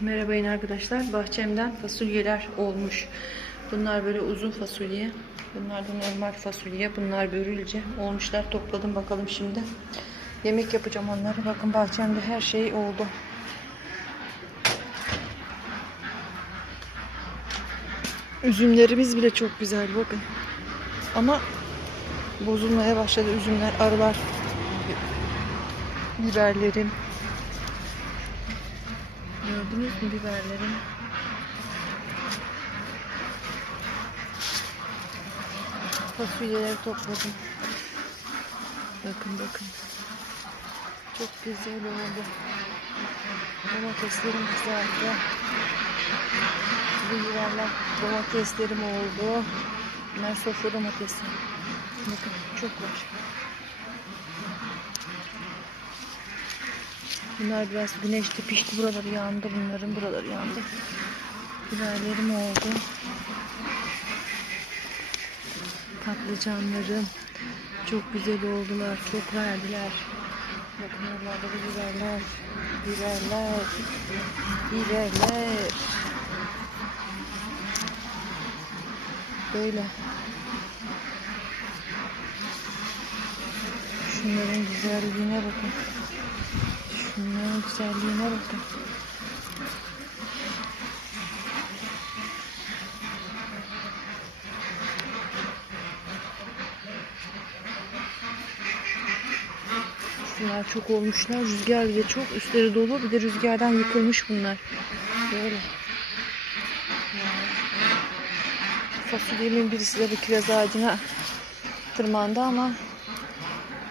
merhaba yine arkadaşlar. Bahçemden fasulyeler olmuş. Bunlar böyle uzun fasulye. Bunlar da normal fasulye. Bunlar börülce olmuşlar. Topladım bakalım şimdi. Yemek yapacağım onları. Bakın bahçemde her şey oldu. Üzümlerimiz bile çok güzel bakın. Ama bozulmaya başladı üzümler, arılar. Biberlerim. Gördünüz mü biberlerim? Fasulyeleri topladım. Bakın bakın. Çok güzel oldu. Domateslerim kızardı. Bu biberler domateslerim oldu. Bunlar sofra domatesi. Bakın çok var. Bunlar biraz güneşte pişti. Buraları yandı. Bunların buraları yandı. Biberlerim oldu. Patlıcanlarım. Çok güzel oldular. Çok verdiler. Bakın oralarda da biberler. Biberler. Biberler. Böyle. Şunların güzelliğine bakın. Şunların güzelliğine bakın. Şunlar çok olmuşlar. Rüzgar bile çok. Üstleri dolu. Bir de rüzgardan yıkılmış bunlar. Böyle. Fasulyemin birisi de bir kiraz ağacına tırmandı ama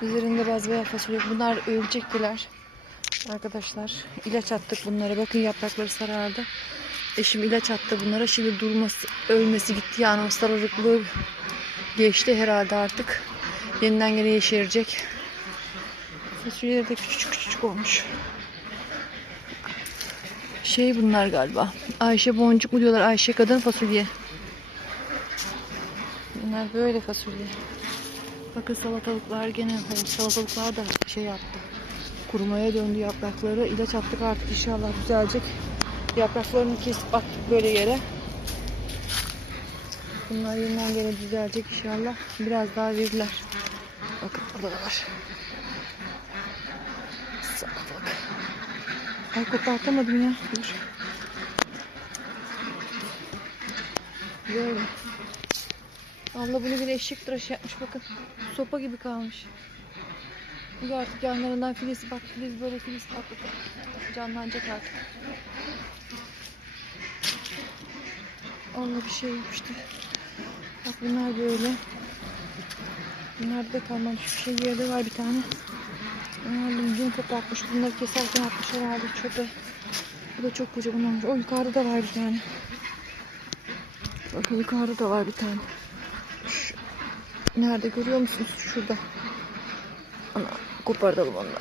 üzerinde bazı beyaz fasulye. Bunlar ölecektiler. Arkadaşlar ilaç attık bunlara. Bakın yaprakları sarardı. Eşim ilaç attı bunlara. Şimdi durması, ölmesi gitti yani o sararıklığı geçti herhalde artık. Yeniden gene yeşerecek. Fasulyeler de küçücük küçücük olmuş. Şey bunlar galiba. Ayşe boncuk mu diyorlar? Ayşe kadın fasulye. Bunlar böyle fasulye. Bakın salatalıklar gene oldu. Salatalıklar da şey yaptı. Kurumaya döndü yaprakları. İlaç attık artık inşallah düzelecek. Yapraklarını kesip attık böyle yere. Bunlar yeniden gene düzelecek inşallah. Biraz daha verirler. Bakın burada da var. Salatalık. Ay kopartamadım ya. Dur. Böyle. Allah bunu bir eşek tıraşı yapmış bakın. Sopa gibi kalmış. Bu artık yanlarından filiz bak filiz böyle filiz patladı. Canlanacak artık. Onunla bir şey yapmıştı. Bak bunlar böyle. Bunlarda da kalmamış bir şey yerde var bir tane. Aldım dün kopartmış. Bunları keserken atmış herhalde çöpe. Bu da çok kocaman olmuş. O yukarıda da var bir tane. Bakın yukarıda da var bir tane. Şu- Nerede görüyor musunuz? Şurada. Ana kopartalım onu. da.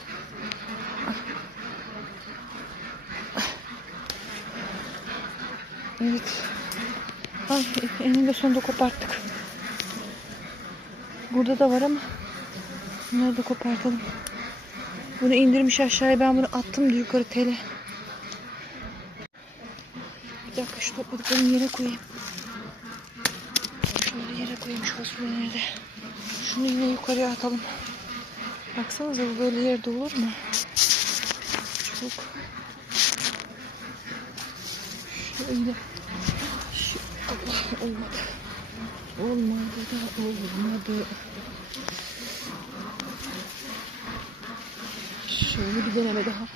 Evet. Ay eninde sonunda koparttık. Burada da var ama bunları da kopartalım. Bunu indirmiş aşağıya ben bunu attım da yukarı tele. Bir dakika şu topladıklarımı yere koyayım. Şunları yere koyayım şu fasulyeleri de. Şunu yine yukarıya atalım. Baksanıza bu böyle yerde olur mu? Çok. Şöyle. Şu, Allah olmadı. Olmadı da olmadı. Şöyle bir deneme daha.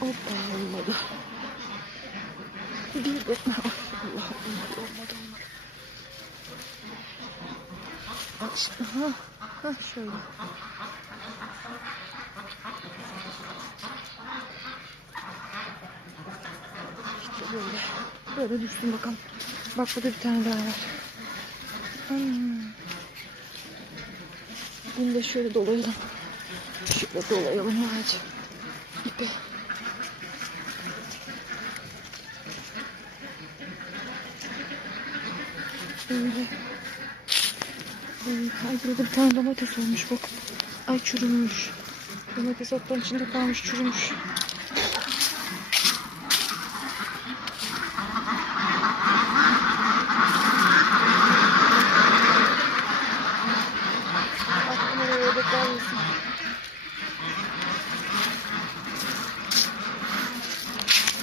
Hoppa olmadı. Bir de Allah olmadı olmadı olmadı. Bak işte, ha, ha şöyle. İşte böyle. Böyle düşsün bakalım. Bak burada bir tane daha var. Hmm. Bunu da şöyle dolayalım. Şöyle dolayalım ağacı. İpi. Böyle. Ee, ay burada bir tane domates olmuş bak. Ay çürümüş. Domates otların içinde kalmış çürümüş.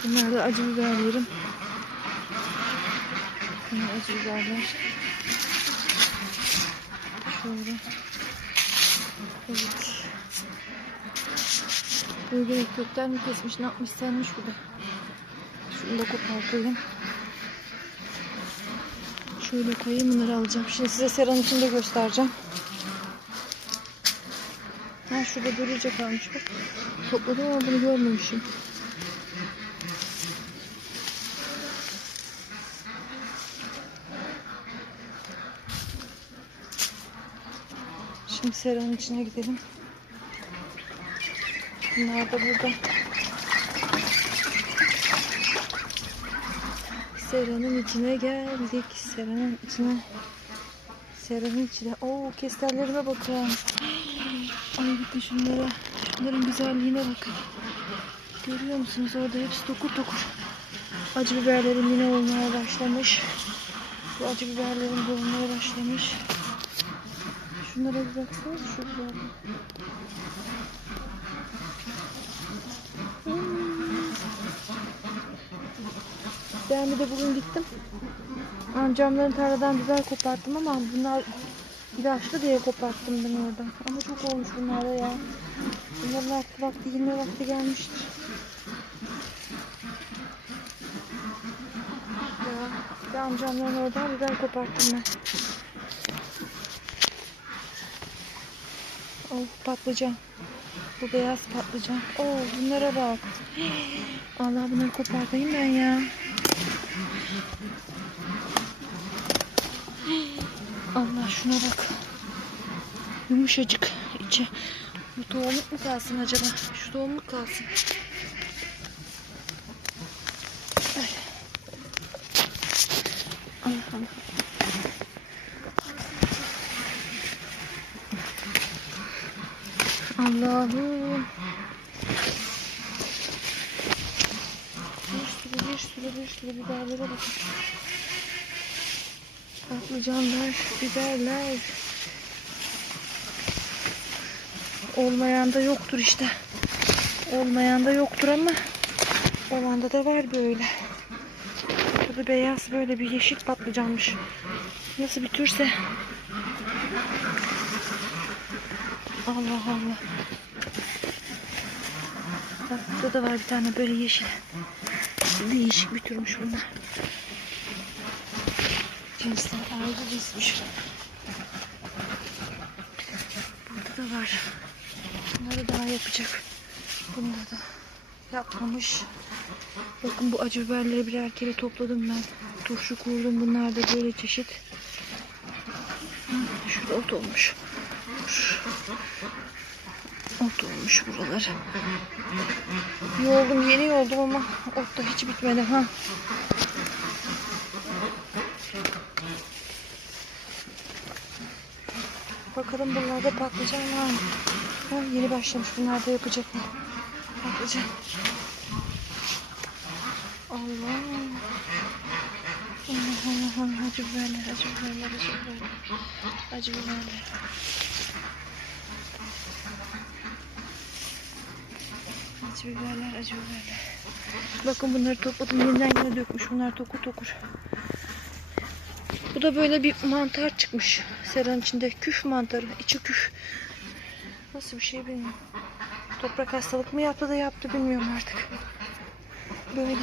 Bunlar da acı biberlerim. Bunlar acı biberler. Şöyle. Evet. Böyle kökten mi kesmiş, ne yapmış, senmiş bu da. Şunu da kopartayım. Şöyle koyayım, bunları alacağım. Şimdi size seranın içinde göstereceğim. Ha şurada börülce kalmış bak. Topladım ama bunu görmemişim. Şimdi seranın içine gidelim. Bunlar da burada. Seranın içine geldik. Seranın içine. Seranın içine. Oo kesterlerime bakın. Ay bakın şunlara. Şunların güzelliğine bakın. Görüyor musunuz orada hepsi dokur dokur. Acı biberlerim yine olmaya başlamış. Bu acı biberlerim de olmaya başlamış. Şunlara bir baksana şu biberler. Hmm. Ben bir de bugün gittim. Amcamların tarladan biber koparttım ama bunlar ilaçlı diye koparttım ben oradan. Ama çok olmuş bunlara ya. Bunların artık vakti yeme vakti gelmiştir. Ya, bir amcamların oradan biber koparttım ben. Oh patlıcan. Bu beyaz patlıcan. Oh bunlara bak. Allah bunları kopartayım ben ya. Allah şuna bak. Yumuşacık içi. Bu tohumluk mu kalsın acaba? Şu tohumluk kalsın. Ay. Allah Allah. Allah'ım. Bir sürü bir sürü bir sürü biberlere bakın. Patlıcanlar, biberler. Olmayan da yoktur işte. Olmayan da yoktur ama olanda da var böyle. Bu da beyaz böyle bir yeşil patlıcanmış. Nasıl bir türse. Allah Allah. Bak burada da var bir tane böyle yeşil. Değişik bir türmüş bunlar. Cinsler ayrı cinsmiş. Burada da var. Bunları daha yapacak. Bunda da yapmamış. Bakın bu acı biberleri birer kere topladım ben. Turşu kurdum. Bunlar da böyle çeşit. Şurada ot olmuş. Ot olmuş buralar. Yoldum yeni yoldum ama ot da hiç bitmedi ha. Bakalım bunlarda patlıcan var mı? Ha, yeni başlamış bunlar da yapacak mı? Patlıcan. Allah. Allah Allah Allah acı biberler acı biberler acı biberler. Acı biberler. Acı biberler acı biberler. Bakın bunları topladım yeniden yine dökmüş bunlar tokur tokur. Bu da böyle bir mantar çıkmış. Seranın içinde küf mantarı. içi küf. Nasıl bir şey bilmiyorum. Toprak hastalık mı yaptı da yaptı bilmiyorum artık. Böyle.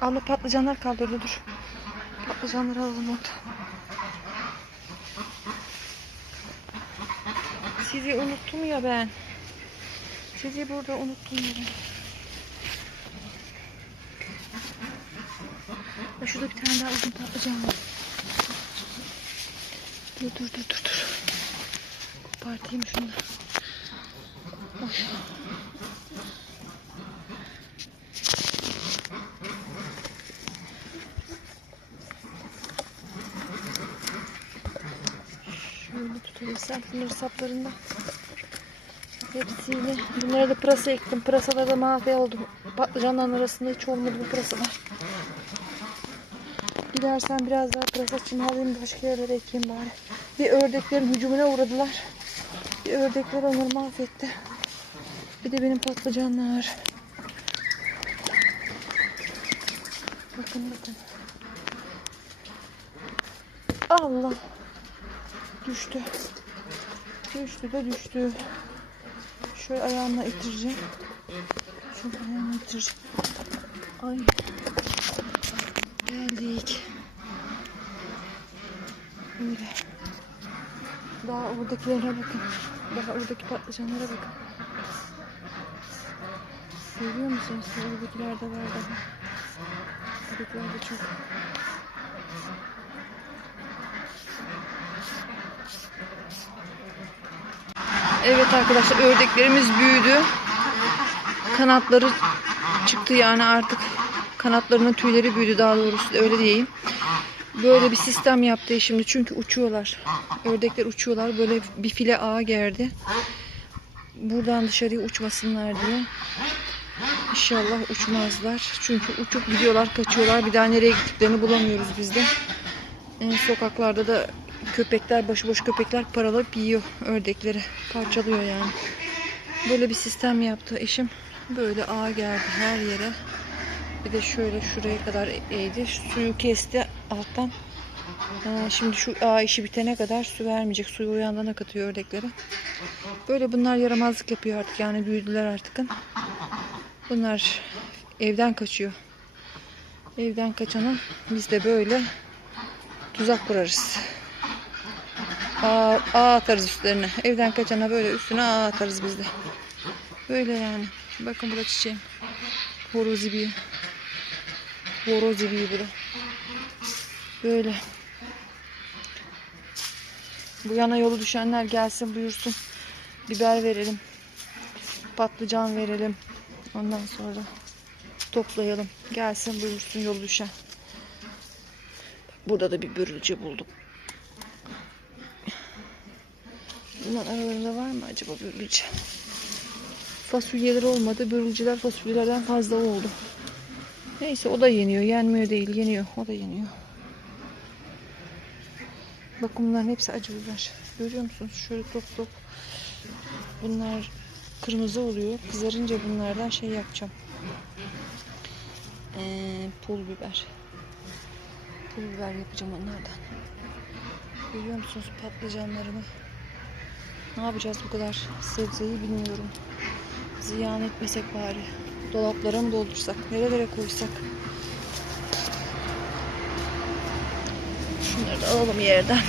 Abla patlıcanlar kaldırdı dur. Alalım orada. Sizi unuttum ya ben. Sizi burada unuttum ya ben. Şurada bir tane daha uzun patlıcan var. Dur dur dur dur dur. Kopartayım şunu da. Tutabilsem bunları saplarından. Hepsiyle. Bunlara da pırasa ektim. Pırasalar da mavi oldu. Patlıcanların arasında hiç olmadı bu pırasalar. Gidersen biraz daha pırasa çimhalayayım başka yerlere ekeyim bari. Bir ördeklerin hücumuna uğradılar. Bir ördekler onları mahvetti. Bir de benim patlıcanlar. Bakın bakın. Allah. Düştü. Düştü de düştü. Şöyle ayağımla ittireceğim. Şöyle ayağımla ittireceğim. Ay. Geldik. Böyle. Daha oradakilere bakın. Daha oradaki patlıcanlara bakın. Görüyor musunuz? Oradakiler de var daha. Oradakiler de çok. Evet arkadaşlar ördeklerimiz büyüdü. Kanatları çıktı yani artık kanatlarının tüyleri büyüdü daha doğrusu öyle diyeyim. Böyle bir sistem yaptı şimdi çünkü uçuyorlar. Ördekler uçuyorlar. Böyle bir file ağa gerdi. Buradan dışarıya uçmasınlar diye. İnşallah uçmazlar. Çünkü uçup gidiyorlar, kaçıyorlar. Bir daha nereye gittiklerini bulamıyoruz biz de. Sokaklarda da köpekler, başıboş köpekler paralayıp yiyor ördekleri. Parçalıyor yani. Böyle bir sistem yaptı eşim. Böyle ağa geldi her yere. Bir de şöyle şuraya kadar eğdi. Suyu kesti alttan. Ee, şimdi şu ağ işi bitene kadar su vermeyecek. Suyu uyandana katıyor ördeklere. Böyle bunlar yaramazlık yapıyor artık. Yani büyüdüler artık. Bunlar evden kaçıyor. Evden kaçana biz de böyle tuzak kurarız. Ağ, ağ atarız üstlerine. Evden kaçana böyle üstüne ağ atarız biz de. Böyle yani. Bakın burada çiçeğim. Horoz ibiği. Horoz ibiği bu da. Böyle. Bu yana yolu düşenler gelsin buyursun. Biber verelim. Patlıcan verelim. Ondan sonra toplayalım. Gelsin buyursun yolu düşen. Burada da bir börülce buldum. Bunların aralarında var mı acaba börülce? Fasulyeler olmadı. Börülceler fasulyelerden fazla oldu. Neyse o da yeniyor. Yenmiyor değil. Yeniyor. O da yeniyor. Bakın bunların hepsi acı biber. Görüyor musunuz? Şöyle top top. Bunlar kırmızı oluyor. Kızarınca bunlardan şey yapacağım. Ee, pul biber. Pul biber yapacağım onlardan. Görüyor musunuz patlıcanlarımı? Ne yapacağız bu kadar sebzeyi bilmiyorum. Ziyan etmesek bari. Dolaplara mı doldursak? Nerelere koysak? Şunları da alalım yerden.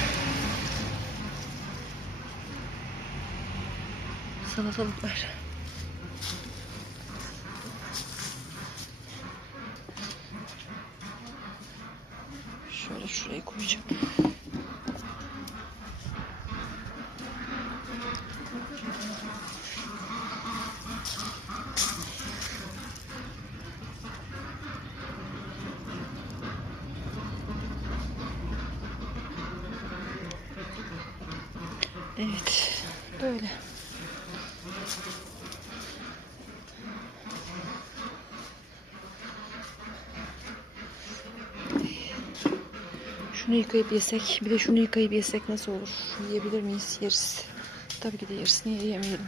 Salatalıklar. Şöyle şuraya koyacağım. Evet. Böyle. Şunu yıkayıp yesek, bir de şunu yıkayıp yesek nasıl olur? Yiyebilir miyiz? Yeriz. Tabii ki de yeriz. Niye yiyemeyelim?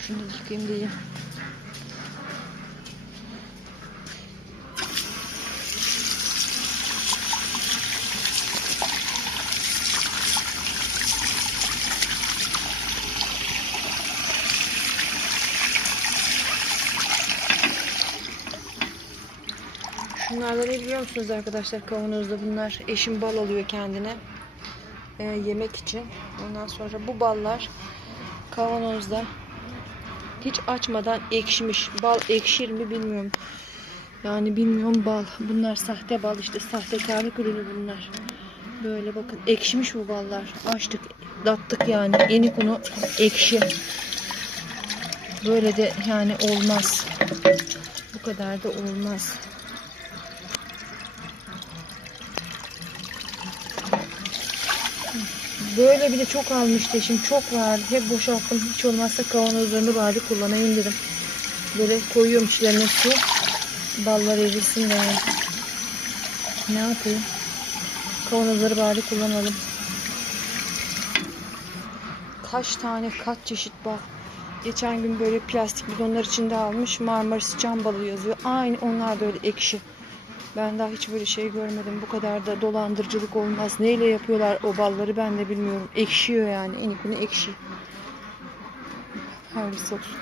Şunu da yıkayayım Şunlardan ne biliyor musunuz arkadaşlar kavanozda bunlar eşim bal alıyor kendine e, yemek için. Ondan sonra bu ballar kavanozda hiç açmadan ekşimiş. Bal ekşir mi bilmiyorum. Yani bilmiyorum bal. Bunlar sahte bal işte sahtekarlık ürünü bunlar. Böyle bakın ekşimiş bu ballar. Açtık, dattık yani. Yeni konu ekşi. Böyle de yani olmaz. Bu kadar da olmaz. Böyle bir de çok almıştı şimdi çok vardı. Hep boşalttım. Hiç olmazsa kavanozlarını bari kullanayım dedim. Böyle koyuyorum içlerine su. Ballar erilsin de. Ne yapayım? Kavanozları bari kullanalım. Kaç tane kaç çeşit bal. Geçen gün böyle plastik bidonlar içinde almış. Marmaris cam balı yazıyor. Aynı onlar da öyle ekşi. Ben daha hiç böyle şey görmedim. Bu kadar da dolandırıcılık olmaz. Neyle yapıyorlar o balları ben de bilmiyorum. Ekşiyor yani. Enikuni ekşi. Hayırlısı olsun.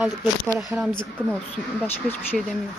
Aldıkları para haram zıkkım olsun. Başka hiçbir şey demiyorum.